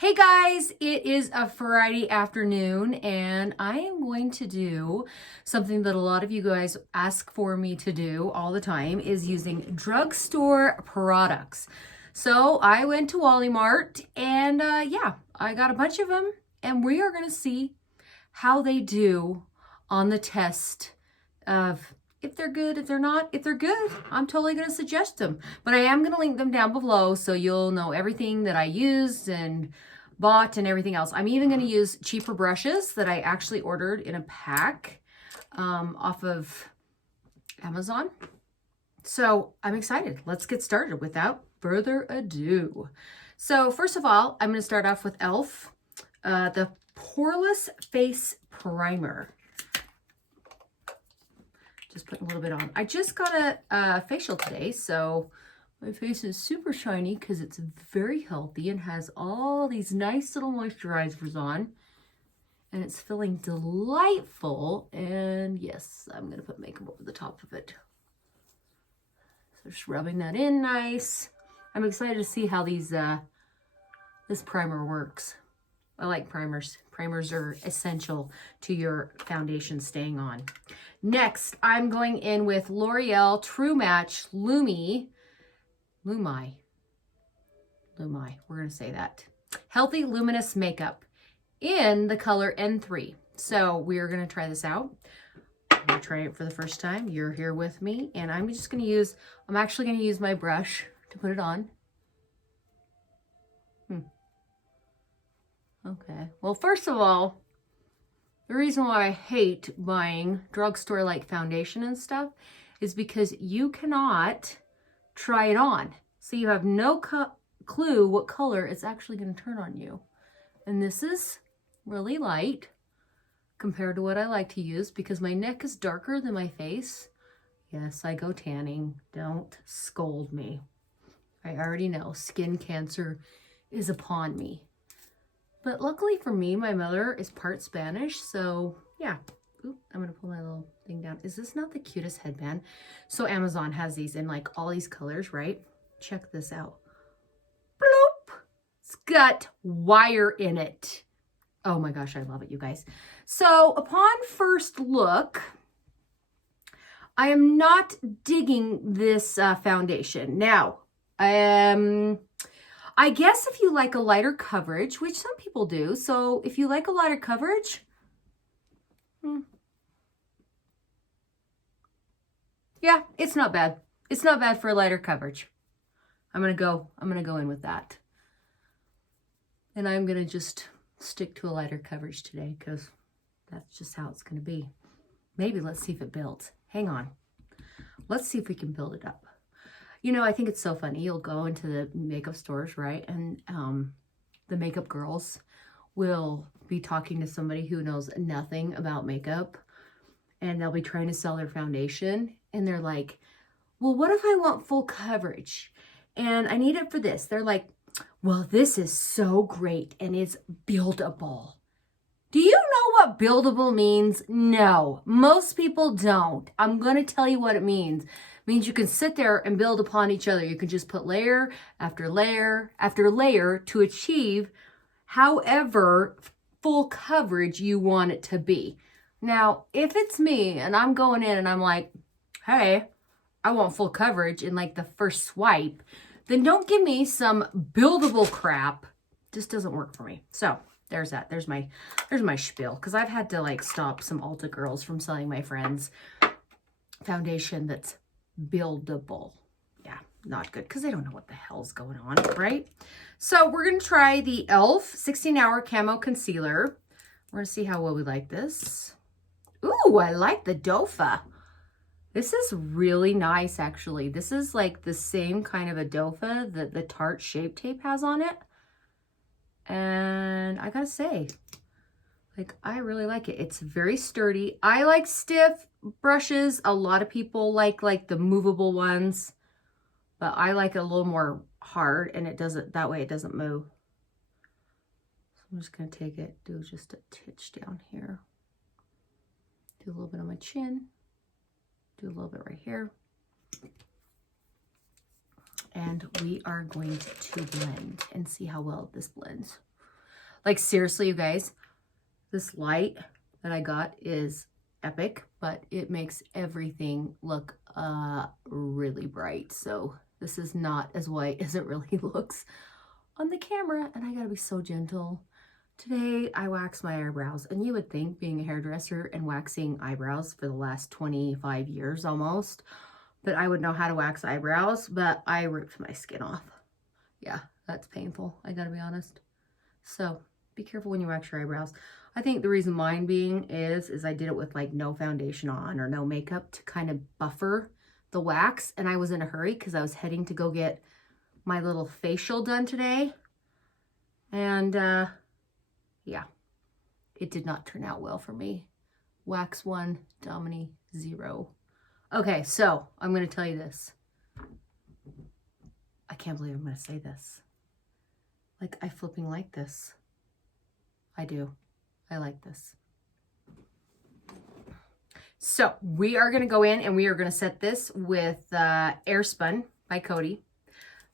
Hey guys, it is a Friday afternoon and I am going to do something that a lot of you guys ask for me to do all the time is using drugstore products. So I went to Wally Mart and yeah, I got a bunch of them and we are going to see how they do on the test of if they're good, if they're not. If they're good, I'm totally going to suggest them. But I am going to link them down below so you'll know everything that I used and bought and everything else. I'm even going to use cheaper brushes that I actually ordered in a pack off of Amazon. So I'm excited. Let's get started without further ado. So first of all, I'm going to start off with e.l.f. The Poreless Face Primer. Just putting a little bit on. I just got a facial today, so my face is super shiny because it's very healthy and has all these nice little moisturizers on. And it's feeling delightful. And yes, I'm going to put makeup over the top of it. So just rubbing that in nice. I'm excited to see how these this primer works. I like primers. Primers are essential to your foundation staying on. Next, I'm going in with L'Oreal True Match Lumi. We're going to say that. Healthy Luminous Makeup in the color N3. So we're going to try this out. I'm going to try it for the first time. You're here with me. And I'm actually going to use my brush to put it on. Okay. Well, first of all, the reason why I hate buying drugstore-like foundation and stuff is because you cannot try it on. So you have no clue what color it's actually going to turn on you. And this is really light compared to what I like to use because my neck is darker than my face. Yes, I go tanning. Don't scold me. I already know skin cancer is upon me. But luckily for me, my mother is part Spanish, so yeah. Oop, I'm going to pull my little thing down. Is this not the cutest headband? So Amazon has these in like all these colors, right? Check this out. Bloop! It's got wire in it. Oh my gosh, I love it, you guys. So upon first look, I am not digging this foundation. Now, I guess if you like a lighter coverage, which some people do, so if you like a lighter coverage, yeah, it's not bad. It's not bad for a lighter coverage. I'm gonna go in with that. And I'm gonna just stick to a lighter coverage today because that's just how it's gonna be. Maybe let's see if it builds. Hang on. Let's see if we can build it up. You know, I think it's so funny. You'll go into the makeup stores, right? And the makeup girls will be talking to somebody who knows nothing about makeup. And they'll be trying to sell their foundation. And they're like, well, what if I want full coverage? And I need it for this. They're like, well, this is so great. And it's buildable. Do you know what buildable means? No, most people don't. I'm going to tell you what it means. Means you can sit there and build upon each other. You can just put layer after layer after layer to achieve however full coverage you want it to be. Now, if it's me and I'm going in and I'm like, hey, I want full coverage in like the first swipe, then don't give me some buildable crap. Just doesn't work for me. So there's that. There's my spiel. Because I've had to like stop some Ulta girls from selling my friends foundation that's buildable. Yeah, not good because they don't know what the hell's going on, right? So we're going to try the e.l.f. 16-Hour Camo Concealer. We're going to see how well we like this. Ooh, I like the dofa. This is really nice, actually. This is like the same kind of a dofa that the Tarte Shape Tape has on it. And I gotta say, like, I really like it. It's very sturdy. I like stiff brushes. A lot of people like the movable ones, but I like it a little more hard, and that way it doesn't move. So I'm just gonna take it, do just a titch down here. Do a little bit on my chin. Do a little bit right here. And we are going to blend and see how well this blends. Like seriously, you guys, this light that I got is epic, but it makes everything look really bright. So this is not as white as it really looks on the camera, and I gotta be so gentle. Today I waxed my eyebrows, and you would think, being a hairdresser and waxing eyebrows for the last 25 years almost, that I would know how to wax eyebrows, but I ripped my skin off. Yeah, that's painful, I gotta be honest. So be careful when you wax your eyebrows. I think the reason mine being is I did it with like no foundation on or no makeup to kind of buffer the wax, and I was in a hurry because I was heading to go get my little facial done today, and yeah, it did not turn out well for me. Wax 1, Domini 0. Okay, so I'm going to tell you this. I can't believe I'm going to say this. Like, I flipping like this. I do. I like this. So we are going to go in and we are going to set this with Airspun by Cody.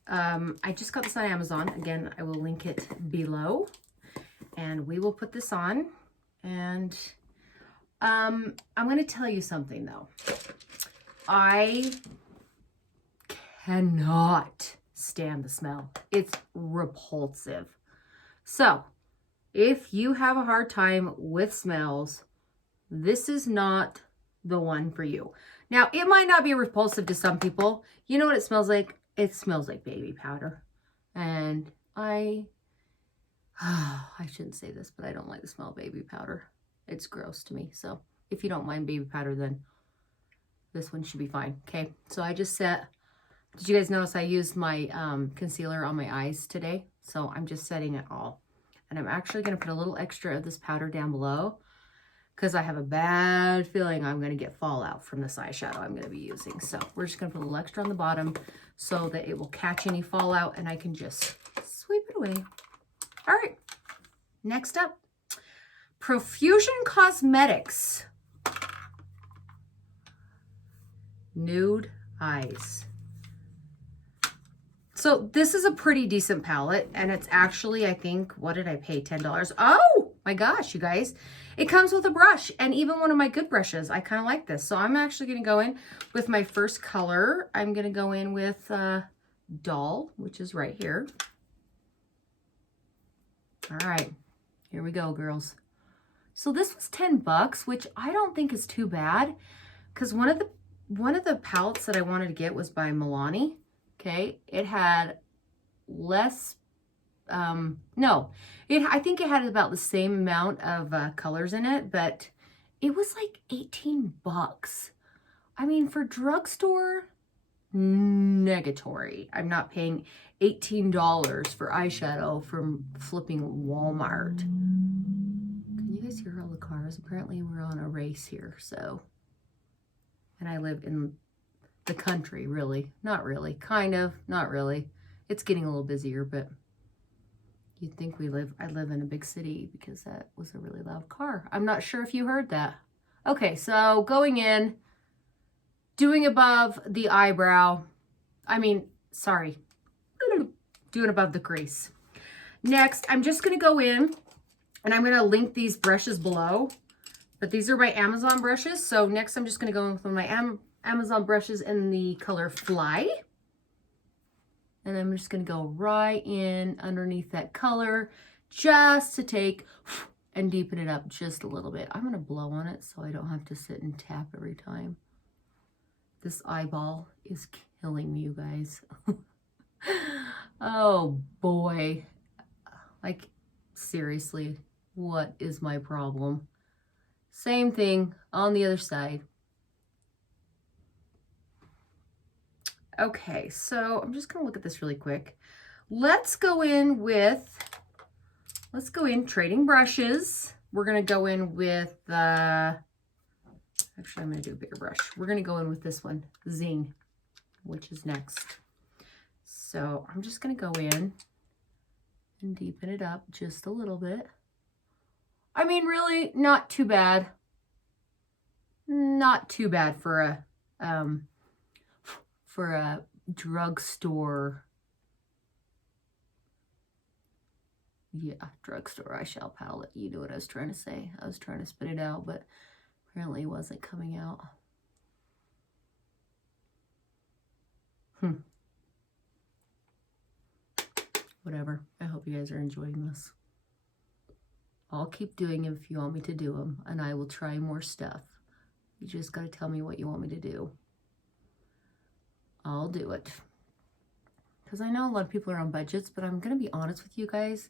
I just got this on Amazon. Again, I will link it below. And we will put this on. And I'm going to tell you something, though. I cannot stand the smell. It's repulsive. So, if you have a hard time with smells, this is not the one for you. Now, it might not be repulsive to some people. You know what it smells like? It smells like baby powder. And I shouldn't say this, but I don't like the smell of baby powder. It's gross to me. So if you don't mind baby powder, then this one should be fine. Okay, so I just set, did you guys notice I used my concealer on my eyes today? So I'm just setting it all. And I'm actually going to put a little extra of this powder down below because I have a bad feeling I'm going to get fallout from this eyeshadow I'm going to be using. So we're just going to put a little extra on the bottom so that it will catch any fallout and I can just sweep it away. All right, next up, Profusion Cosmetics Nude Eyes. So this is a pretty decent palette, and it's actually, I think, what did I pay? $10. Oh my gosh, you guys. It comes with a brush, and even one of my good brushes. I kind of like this. So I'm actually going to go in with my first color. I'm going to go in with Doll, which is right here. All right, here we go, girls. So this was $10, which I don't think is too bad, because one of the palettes that I wanted to get was by Milani. Okay, it had less. I think it had about the same amount of colors in it, but it was like $18. I mean, for drugstore, negatory. I'm not paying $18 for eyeshadow from flipping Walmart. Can you guys hear all the cars? Apparently we're on a race here, so. And I live in the country, really. Not really. Kind of. Not really. It's getting a little busier, but you'd think I live in a big city because that was a really loud car. I'm not sure if you heard that. Okay, so going in, doing above the eyebrow. Doing above the crease. Next, I'm just going to go in and I'm going to link these brushes below. But these are my Amazon brushes. So next I'm just going to go in with my Amazon brushes in the color Fly. And I'm just going to go right in underneath that color just to take and deepen it up just a little bit. I'm going to blow on it so I don't have to sit and tap every time. This eyeball is killing me, you guys. Oh boy. Like, seriously, what is my problem? Same thing on the other side. Okay, so I'm just gonna look at this really quick. Let's go in trading brushes. We're gonna go in with actually I'm gonna do a bigger brush. We're gonna go in with this one, Zing, which is next. So I'm just gonna go in and deepen it up just a little bit. I mean, really, not too bad. Not too bad for a drugstore, Yeah, Drugstore eyeshadow palette. You knew what I was trying to say. I was trying to spit it out, but apparently it wasn't coming out. Whatever. I hope you guys are enjoying this. I'll keep doing them if you want me to do them, and I will try more stuff. You just got to tell me what you want me to do. I'll do it. Because I know a lot of people are on budgets, but I'm going to be honest with you guys.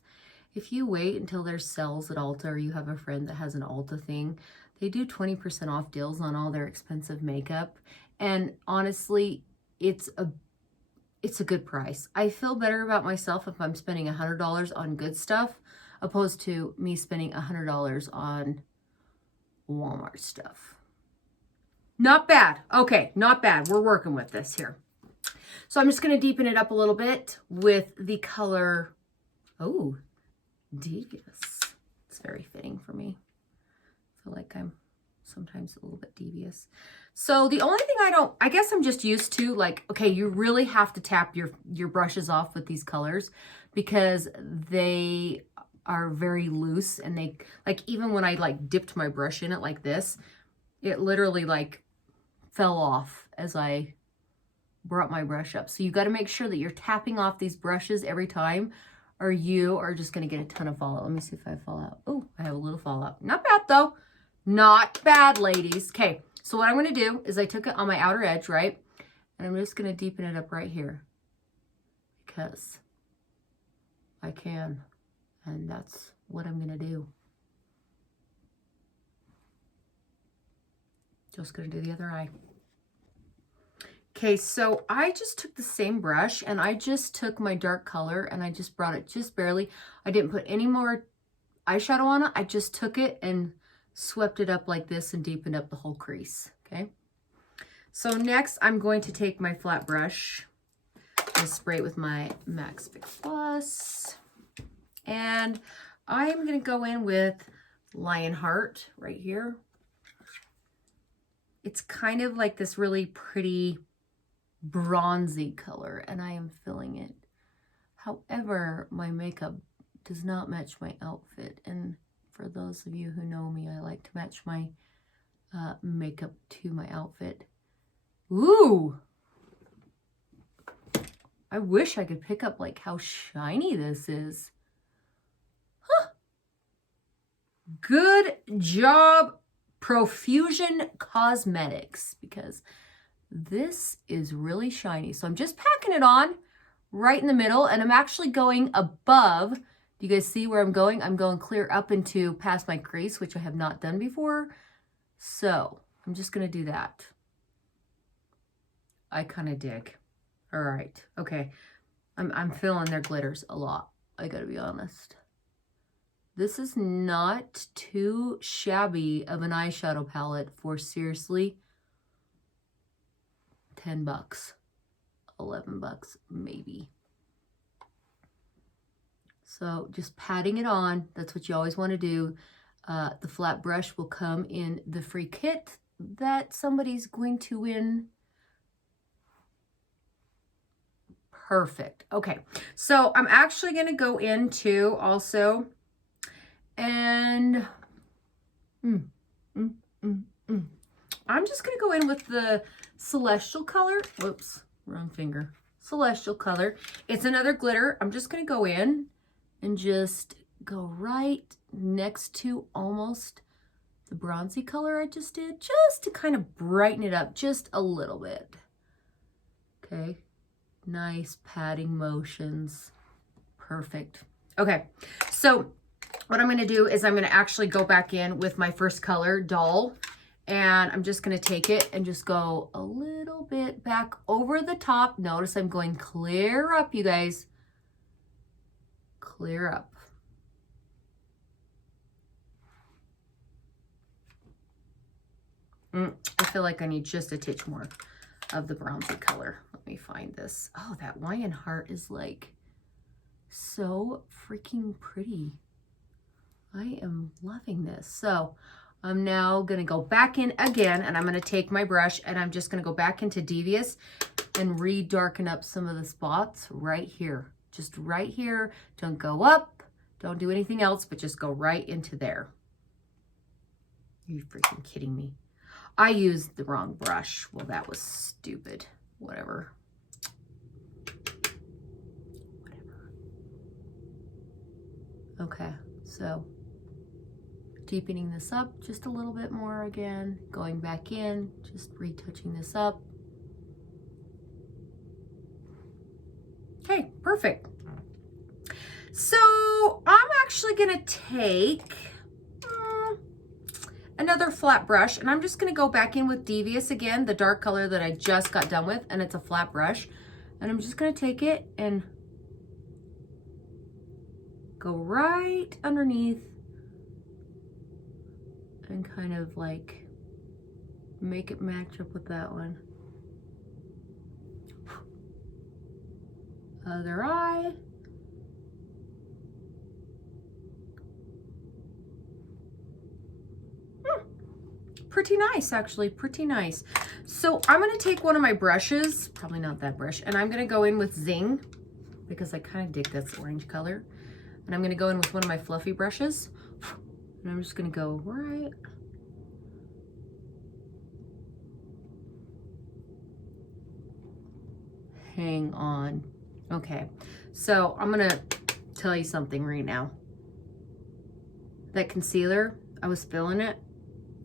If you wait until there's sales at Ulta, or you have a friend that has an Ulta thing, they do 20% off deals on all their expensive makeup. And honestly, it's a good price. I feel better about myself if I'm spending $100 on good stuff opposed to me spending $100 on Walmart stuff. Not bad. Okay, not bad. We're working with this here. So I'm just going to deepen it up a little bit with the color, oh, Devious. It's very fitting for me. I feel like I'm sometimes a little bit devious. So the only thing I guess I'm just used to, like, okay, you really have to tap your brushes off with these colors because they are very loose, and they, like, even when I like dipped my brush in it like this, it literally like fell off as I brought my brush up. So you got to make sure that you're tapping off these brushes every time, or you are just going to get a ton of fallout. Let me see if I fall out. Oh, I have a little fallout. Not bad though. Not bad, ladies. Okay, so what I'm going to do is I took it on my outer edge, right? And I'm just going to deepen it up right here because I can. And that's what I'm going to do. Just going to do the other eye. Okay, so I just took the same brush and I just took my dark color and I just brought it just barely. I didn't put any more eyeshadow on it. I just took it and swept it up like this and deepened up the whole crease, okay? So next I'm going to take my flat brush and spray it with my MAC Fix Plus. And I'm going to go in with Lionheart right here. It's kind of like this really pretty bronzy color, and I am filling it. However, my makeup does not match my outfit. And for those of you who know me, I like to match my makeup to my outfit. Ooh! I wish I could pick up like how shiny this is. Huh. Good job, Profusion Cosmetics, because this is really shiny. So I'm just packing it on right in the middle, and I'm actually going above. Do you guys see where I'm going? I'm going clear up into past my crease, which I have not done before. So I'm just going to do that. I kind of dig. All right. Okay. I'm feeling their glitters a lot. I got to be honest. This is not too shabby of an eyeshadow palette for seriously $10, $11 maybe. So just patting it on. That's what you always want to do. The flat brush will come in the free kit that somebody's going to win. Perfect. Okay, so I'm actually going to go into also, and I'm just going to go in with the Celestial color. Whoops, wrong finger. Celestial color. It's another glitter. I'm just going to go in and just go right next to almost the bronzy color I just did, just to kind of brighten it up just a little bit. Okay. Nice patting motions. Perfect. Okay, so what I'm going to do is I'm going to actually go back in with my first color, Doll, and I'm just going to take it and just go a little bit back over the top. Notice I'm going clear up, you guys. Clear up. I feel like I need just a titch more of the bronzy color. Let me find this. Oh, that Lionheart is like so freaking pretty. I am loving this. So I'm now going to go back in again, and I'm going to take my brush and I'm just going to go back into Devious and re-darken up some of the spots right here. Just right here. Don't go up. Don't do anything else, but just go right into there. Are you freaking kidding me? I used the wrong brush. Well, that was stupid. Whatever. Okay, so deepening this up just a little bit more again, going back in, just retouching this up. Okay, perfect. So I'm actually gonna take another flat brush, and I'm just gonna go back in with Devious again, the dark color that I just got done with, and it's a flat brush. And I'm just gonna take it and go right underneath and kind of like make it match up with that one. Other eye. Pretty nice, actually, pretty nice. So I'm gonna take one of my brushes, probably not that brush, and I'm gonna go in with Zing because I kind of dig this orange color. And I'm gonna go in with one of my fluffy brushes, and I'm just gonna go right. Hang on. Okay, so I'm gonna tell you something right now. That concealer, I was feeling it.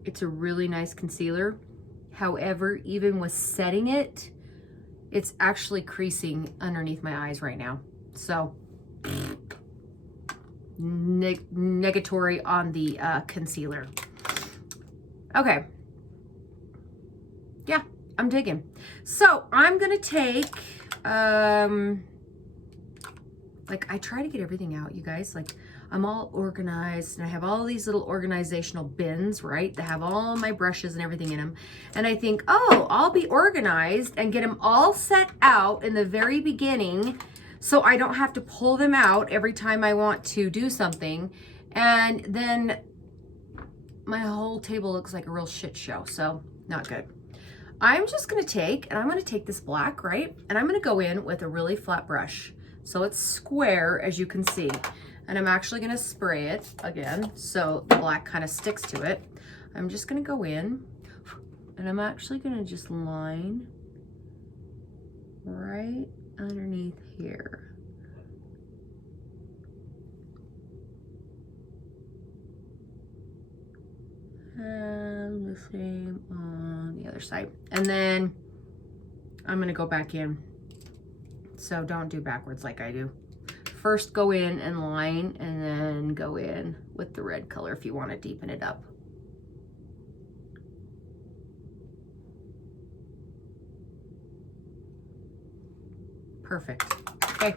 It's a really nice concealer. However, even with setting it, it's actually creasing underneath my eyes right now. So, negatory on the concealer. Okay. Yeah, I'm digging. So, I'm gonna take, like, I try to get everything out, you guys. Like, I'm all organized, and I have all these little organizational bins, right? That have all my brushes and everything in them. And I think, oh, I'll be organized and get them all set out in the very beginning so I don't have to pull them out every time I want to do something. And then my whole table looks like a real shit show, so not good. I'm just gonna take, and I'm gonna take this black, right? And I'm gonna go in with a really flat brush. So it's square, as you can see. And I'm actually gonna spray it again, so the black kind of sticks to it. I'm just gonna go in, and I'm actually gonna just line right underneath here. And the same on the other side. And then I'm gonna go back in. So don't do backwards like I do. First go in and line, and then go in with the red color if you want to deepen it up. Perfect. Okay,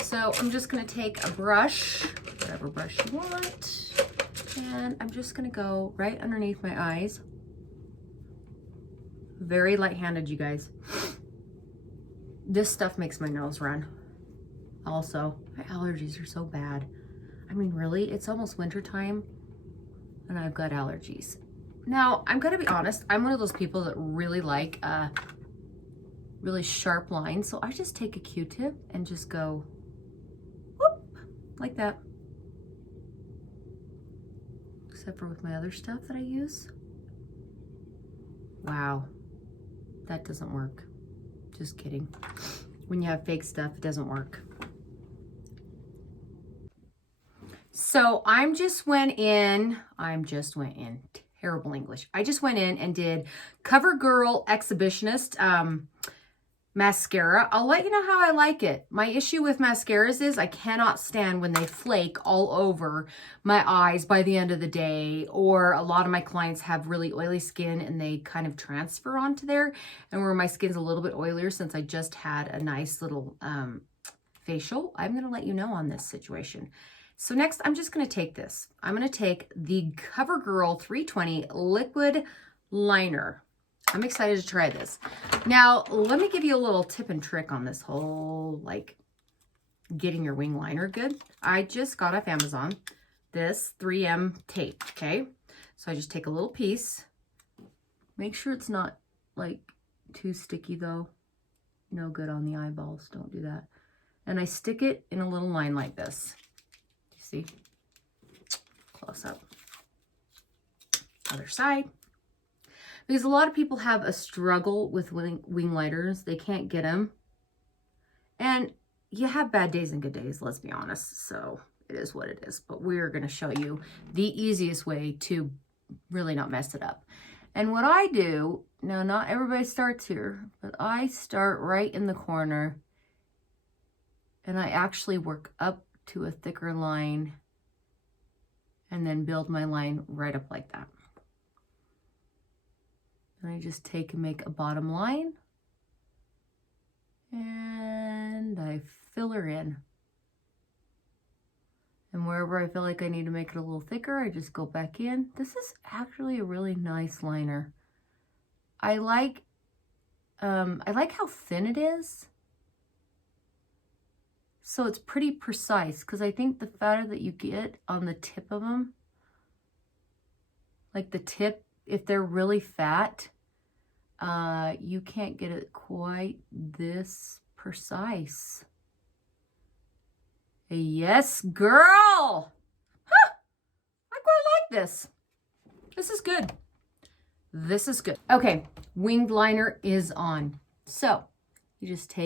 so I'm just gonna take a brush, whatever brush you want, and I'm just gonna go right underneath my eyes. Very light-handed, you guys. This stuff makes my nose run. Also, my allergies are so bad. I mean, really, it's almost winter time and I've got allergies. Now, I'm gonna be honest, I'm one of those people that really like really sharp lines. So I just take a Q-tip and just go whoop, like that. Except for with my other stuff that I use. Wow, that doesn't work. Just kidding. When you have fake stuff, it doesn't work. So I just went in, terrible English. I just went in and did CoverGirl Exhibitionist mascara. I'll let you know how I like it. My issue with mascaras is I cannot stand when they flake all over my eyes by the end of the day, or a lot of my clients have really oily skin and they kind of transfer onto there, and where my skin's a little bit oilier since I just had a nice little facial. I'm going to let you know on this situation. So next, I'm just going to take this. I'm going to take the CoverGirl 320 Liquid Liner. I'm excited to try this. Now, let me give you a little tip and trick on this whole, like, getting your wing liner good. I just got off Amazon this 3M tape, okay? So I just take a little piece. Make sure it's not, like, too sticky, though. No good on the eyeballs. Don't do that. And I stick it in a little line like this. See? Close up. Other side. Because a lot of people have a struggle with wing lighters. They can't get them. And you have bad days and good days, let's be honest. So it is what it is. But we're going to show you the easiest way to really not mess it up. And what I do, now not everybody starts here, but I start right in the corner. And I actually work up to a thicker line and then build my line right up like that. And I just take and make a bottom line. And I fill her in. And wherever I feel like I need to make it a little thicker, I just go back in. This is actually a really nice liner. I like how thin it is. So it's pretty precise, because I think the fatter that you get on the tip of them, like the tip, if they're really fat, you can't get it quite this precise. Yes, girl! Huh! I quite like this. This is good. This is good. Okay, winged liner is on. So, you just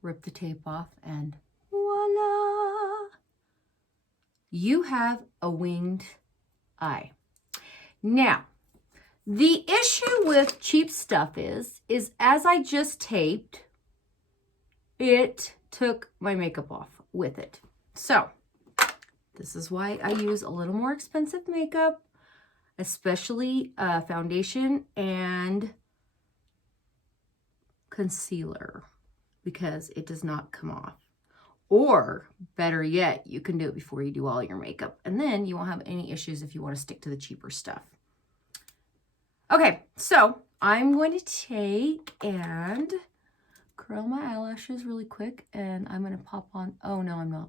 rip the tape off, and voila! You have a winged eye. Now, the issue with cheap stuff is as I just taped, it took my makeup off with it. So, this is why I use a little more expensive makeup, especially foundation and concealer, because it does not come off. Or, better yet, you can do it before you do all your makeup, and then you won't have any issues if you want to stick to the cheaper stuff. Okay, so I'm going to take and curl my eyelashes really quick, and I'm going to pop on, oh no, I'm not.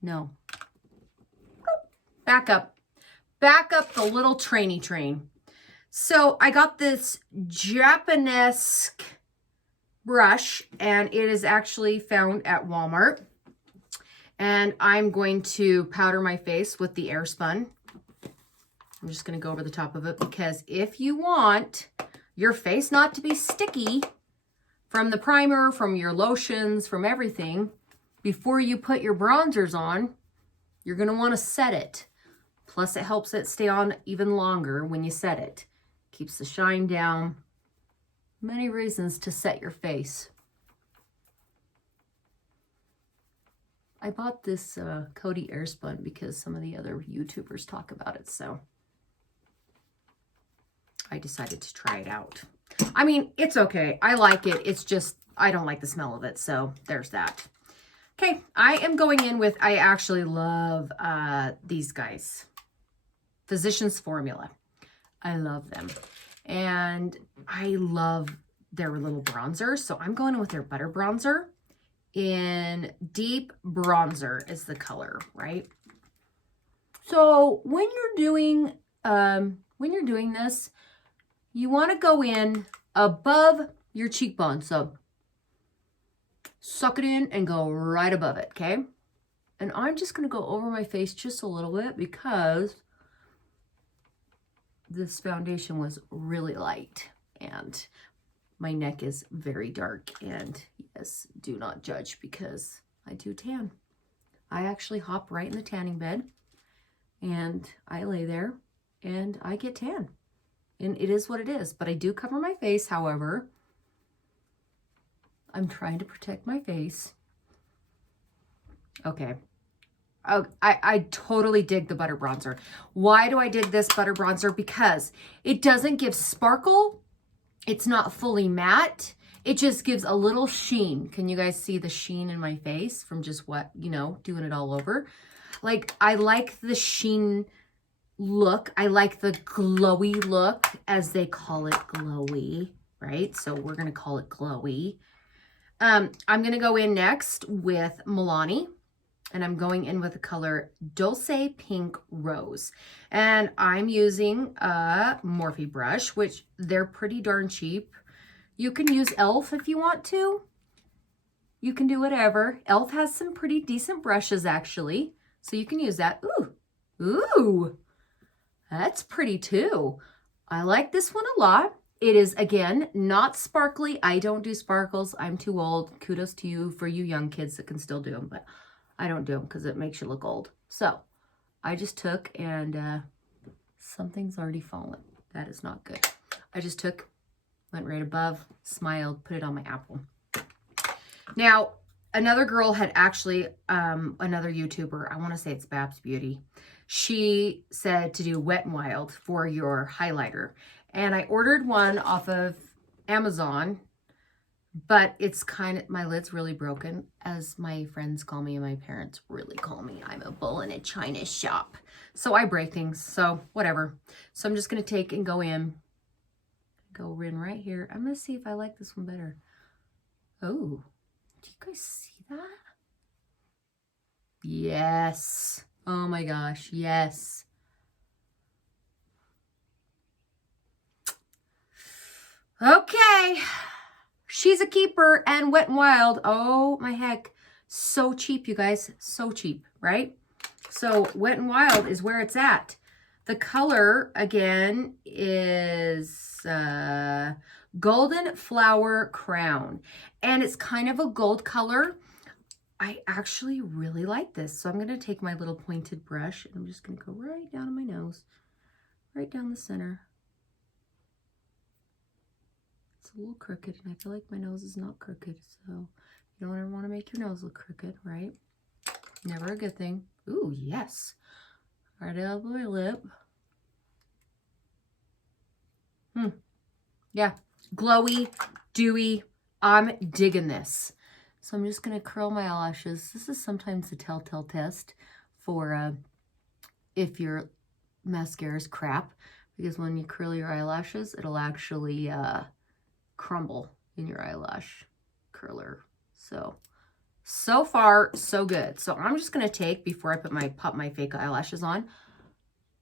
No. Back up. Back up the little trainy train. So I got this Japanese brush, and it is actually found at Walmart. And I'm going to powder my face with the Airspun. I'm just going to go over the top of it, because if you want your face not to be sticky from the primer, from your lotions, from everything, before you put your bronzers on, you're going to want to set it. Plus, it helps it stay on even longer when you set it. Keeps the shine down. Many reasons to set your face. I bought this Coty Airspun because some of the other YouTubers talk about it, so I decided to try it out. I mean, it's okay. I like it. It's just, I don't like the smell of it, so there's that. Okay, I am going in with, I actually love these guys. Physicians Formula. I love them. And I love their little bronzer, so I'm going in with their Butter Bronzer in Deep Bronzer is the color, right? So when you're doing this, you want to go in above your cheekbone. So suck it in and go right above it, okay? And I'm just going to go over my face just a little bit, because this foundation was really light and my neck is very dark. And yes, do not judge, because I do tan. I actually hop right in the tanning bed and I lay there and I get tan. And it is what it is. But I do cover my face, however. I'm trying to protect my face. Okay. I totally dig the Butter Bronzer. Why do I dig this Butter Bronzer? Because it doesn't give sparkle. It's not fully matte. It just gives a little sheen. Can you guys see the sheen in my face from just what, doing it all over? Like, I like the sheen look. I like the glowy look, as they call it, glowy, right? So we're going to call it glowy. I'm going to go in next with Milani, and I'm going in with the color Dulce Pink Rose. And I'm using a Morphe brush, which they're pretty darn cheap. You can use e.l.f. if you want to. You can do whatever. e.l.f. has some pretty decent brushes, actually. So you can use that. Ooh. Ooh. That's pretty, too. I like this one a lot. It is, again, not sparkly. I don't do sparkles. I'm too old. Kudos to you for you young kids that can still do them. But I don't do them because it makes you look old. So I just took and something's already fallen. That is not good. I just took, went right above, smiled, put it on my apple. Now, another girl had actually, another YouTuber, I want to say it's Babs Beauty. She said to do Wet n Wild for your highlighter. And I ordered one off of Amazon, but it's kind of, my lid's really broken, as my friends call me and my parents really call me. I'm a bull in a china shop. So I break things, so whatever. So I'm just going to take and go in right here. I'm going to see if I like this one better. Oh, do you guys see that? Yes. Oh my gosh, yes. Okay. She's a keeper, and Wet n Wild. Oh my heck. So cheap, you guys. So cheap, right? So Wet n Wild is where it's at. The color, again, is Golden Flower Crown. And it's kind of a gold color. I actually really like this. So I'm going to take my little pointed brush, and I'm just going to go right down my nose. Right down the center. It's a little crooked, and I feel like my nose is not crooked. So you don't ever want to make your nose look crooked, right? Never a good thing. Ooh, yes. Right up my lip. Yeah. Glowy, dewy. I'm digging this. So I'm just going to curl my eyelashes. This is sometimes the telltale test for if your mascara is crap. Because when you curl your eyelashes, it'll actually crumble in your eyelash curler. So far, so good. So I'm just going to take, before I pop my fake eyelashes on,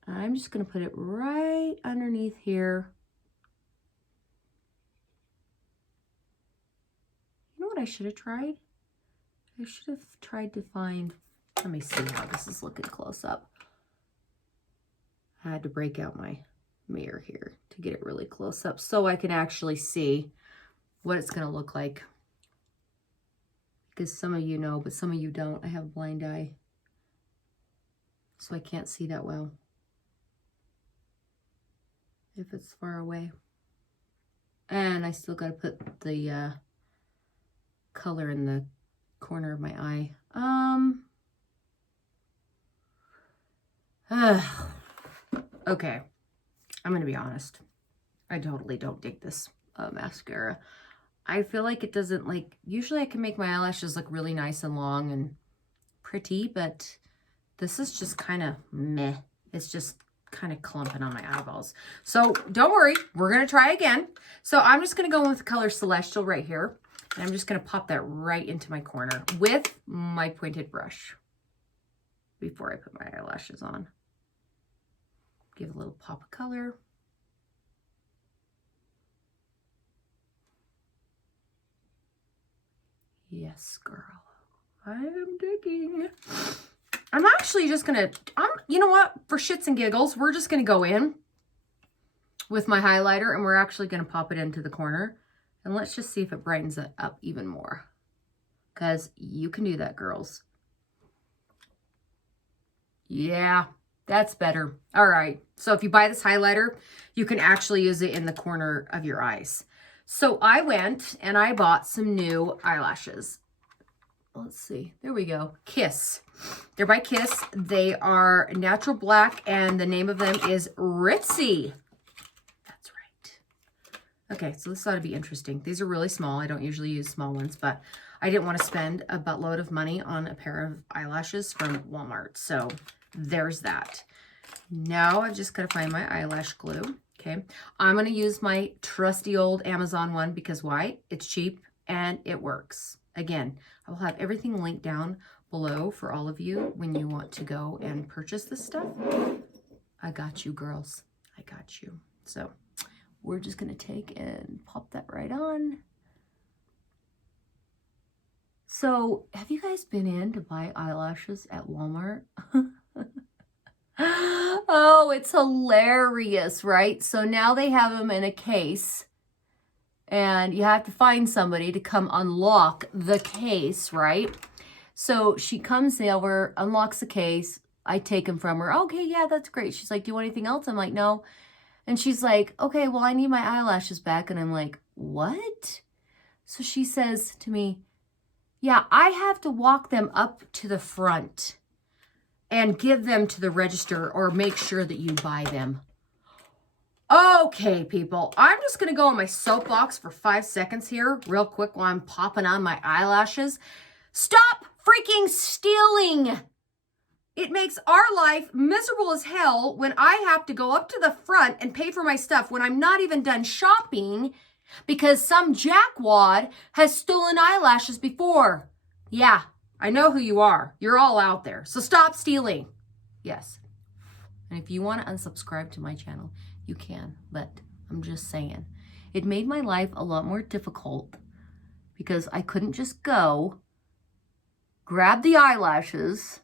I'm just going to put it right underneath here. You know what I should have tried? I should have tried to find, let me see how this is looking close up. I had to break out my mirror here to get it really close up so I can actually see what it's going to look like. Because some of you know, but some of you don't. I have a blind eye, so I can't see that well if it's far away. And I still got to put the color in the corner of my eye. Okay, I'm going to be honest. I totally don't dig this mascara. I feel like it doesn't, like, usually I can make my eyelashes look really nice and long and pretty, but this is just kind of meh. It's just kind of clumping on my eyeballs. So don't worry, we're going to try again. So I'm just going to go with the color Celestial right here. And I'm just going to pop that right into my corner with my pointed brush before I put my eyelashes on. Give a little pop of color. Yes, girl. I am digging. I'm actually just going to, you know what? For shits and giggles, we're just going to go in with my highlighter, and we're actually going to pop it into the corner. And let's just see if it brightens it up even more. Because you can do that, girls. Yeah, that's better. All right. So if you buy this highlighter, you can actually use it in the corner of your eyes. So I went and I bought some new eyelashes. Let's see. There we go. Kiss. They're by Kiss. They are natural black, and the name of them is Ritzy. That's right. Okay, so this ought to be interesting. These are really small. I don't usually use small ones, but I didn't want to spend a buttload of money on a pair of eyelashes from Walmart. So there's that. Now I've just got to find my eyelash glue. Okay, I'm going to use my trusty old Amazon one because why? It's cheap and it works. Again, I will have everything linked down below for all of you when you want to go and purchase this stuff. I got you, girls. I got you. So we're just going to take and pop that right on. So, have you guys been in to buy eyelashes at Walmart? Oh, it's hilarious, right? So now they have them in a case, and you have to find somebody to come unlock the case, right? So she comes over, unlocks the case. I take them from her. Okay, yeah, that's great. She's like, do you want anything else? I'm like, no. And she's like, okay, well, I need my eyelashes back. And I'm like, what? So she says to me, yeah, I have to walk them up to the front and give them to the register or make sure that you buy them. Okay, people, I'm just going to go on my soapbox for 5 seconds here, real quick, while I'm popping on my eyelashes. Stop freaking stealing. It makes our life miserable as hell when I have to go up to the front and pay for my stuff when I'm not even done shopping because some jackwad has stolen eyelashes before. Yeah, I know who you are. You're all out there. So stop stealing. Yes. And if you want to unsubscribe to my channel, you can. But I'm just saying. It made my life a lot more difficult because I couldn't just go, grab the eyelashes,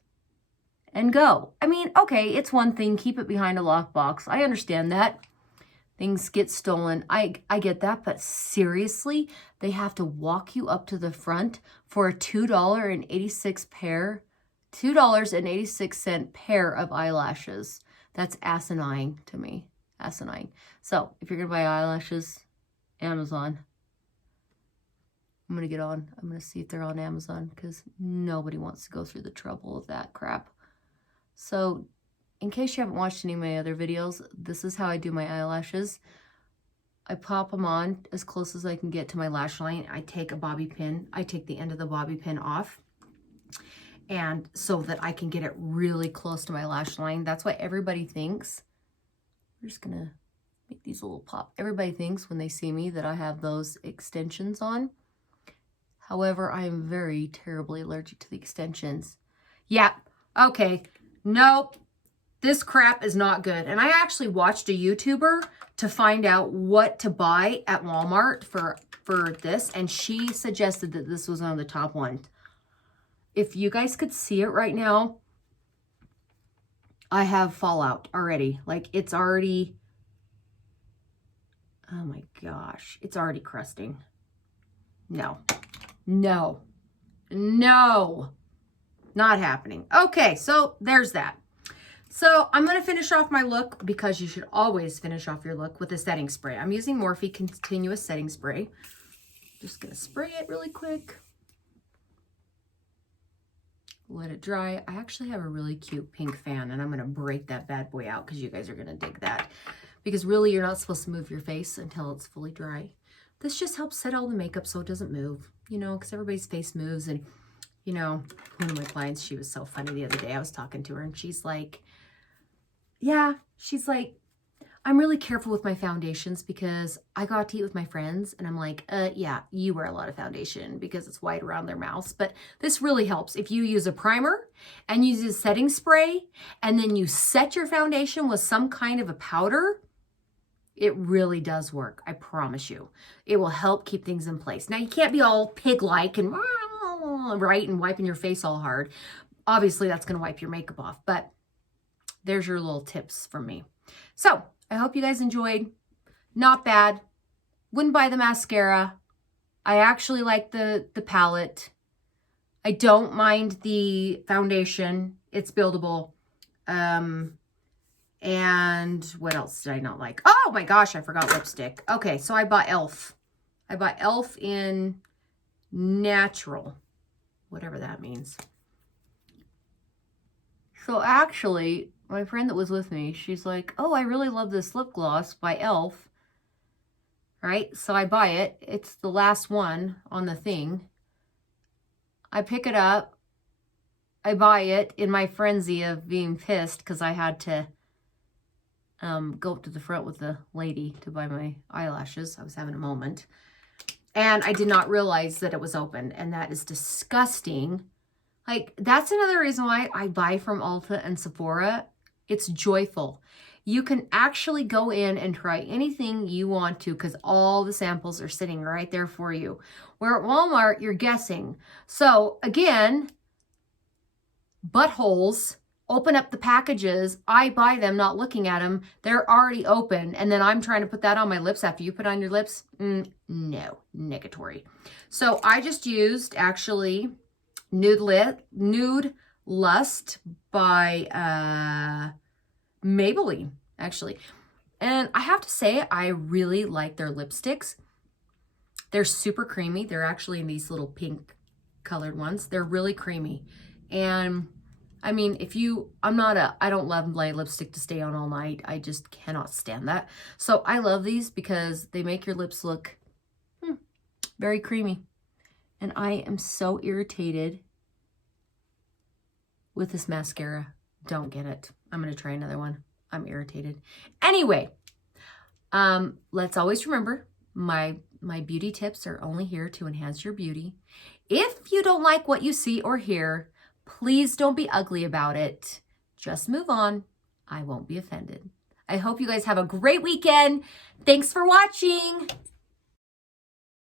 and go. I mean, okay, it's one thing. Keep it behind a lockbox. I understand that. Things get stolen. I get that. But seriously, they have to walk you up to the front for a $2.86 pair of eyelashes. That's asinine to me. Asinine. So if you're going to buy eyelashes, Amazon. I'm going to get on. I'm going to see if they're on Amazon because nobody wants to go through the trouble of that crap. So in case you haven't watched any of my other videos, this is how I do my eyelashes. I pop them on as close as I can get to my lash line. I take a bobby pin. I take the end of the bobby pin off, and so that I can get it really close to my lash line. That's why everybody thinks, we're just gonna make these a little pop. Everybody thinks when they see me that I have those extensions on. However, I am very terribly allergic to the extensions. Yep. Okay. Nope. This crap is not good. And I actually watched a YouTuber to find out what to buy at Walmart for this. And she suggested that this was one of the top ones. If you guys could see it right now, I have fallout already. Like it's already, oh my gosh, it's already crusting. No, no, no, not happening. Okay, so there's that. So I'm going to finish off my look because you should always finish off your look with a setting spray. I'm using Morphe Continuous Setting Spray. Just going to spray it really quick. Let it dry. I actually have a really cute pink fan and I'm going to break that bad boy out because you guys are going to dig that. Because really you're not supposed to move your face until it's fully dry. This just helps set all the makeup so it doesn't move, you know, because everybody's face moves. And, you know, one of my clients, she was so funny the other day. I was talking to her and she's like, yeah, she's like, I'm really careful with my foundations because I go out to eat with my friends and I'm like, yeah, you wear a lot of foundation because it's white around their mouths. But this really helps. If you use a primer and use a setting spray and then you set your foundation with some kind of a powder, it really does work. I promise you. It will help keep things in place. Now, you can't be all pig-like and right and wiping your face all hard. Obviously, that's going to wipe your makeup off. But there's your little tips from me. So, I hope you guys enjoyed. Not bad. Wouldn't buy the mascara. I actually like the palette. I don't mind the foundation. It's buildable. And what else did I not like? Oh my gosh, I forgot lipstick. Okay, so I bought e.l.f. I bought e.l.f. in natural. Whatever that means. So actually, my friend that was with me, she's like, oh, I really love this lip gloss by e.l.f. Right? So I buy it. It's the last one on the thing. I pick it up. I buy it in my frenzy of being pissed because I had to go up to the front with the lady to buy my eyelashes. I was having a moment. And I did not realize that it was open. And that is disgusting. Like, that's another reason why I buy from Ulta and Sephora. It's joyful. You can actually go in and try anything you want to because all the samples are sitting right there for you. Where at Walmart, you're guessing. So again, buttholes, open up the packages. I buy them not looking at them. They're already open. And then I'm trying to put that on my lips after you put on your lips. No, negatory. So I just used actually Nude Lust by Maybelline, actually. And I have to say, I really like their lipsticks. They're super creamy. They're actually in these little pink colored ones. They're really creamy. And I mean, I don't love my lipstick to stay on all night. I just cannot stand that. So I love these because they make your lips look very creamy. And I am so irritated with this mascara. Don't get it. I'm going to try another one. I'm irritated. Anyway, let's always remember my beauty tips are only here to enhance your beauty. If you don't like what you see or hear, please don't be ugly about it. Just move on. I won't be offended. I hope you guys have a great weekend. Thanks for watching.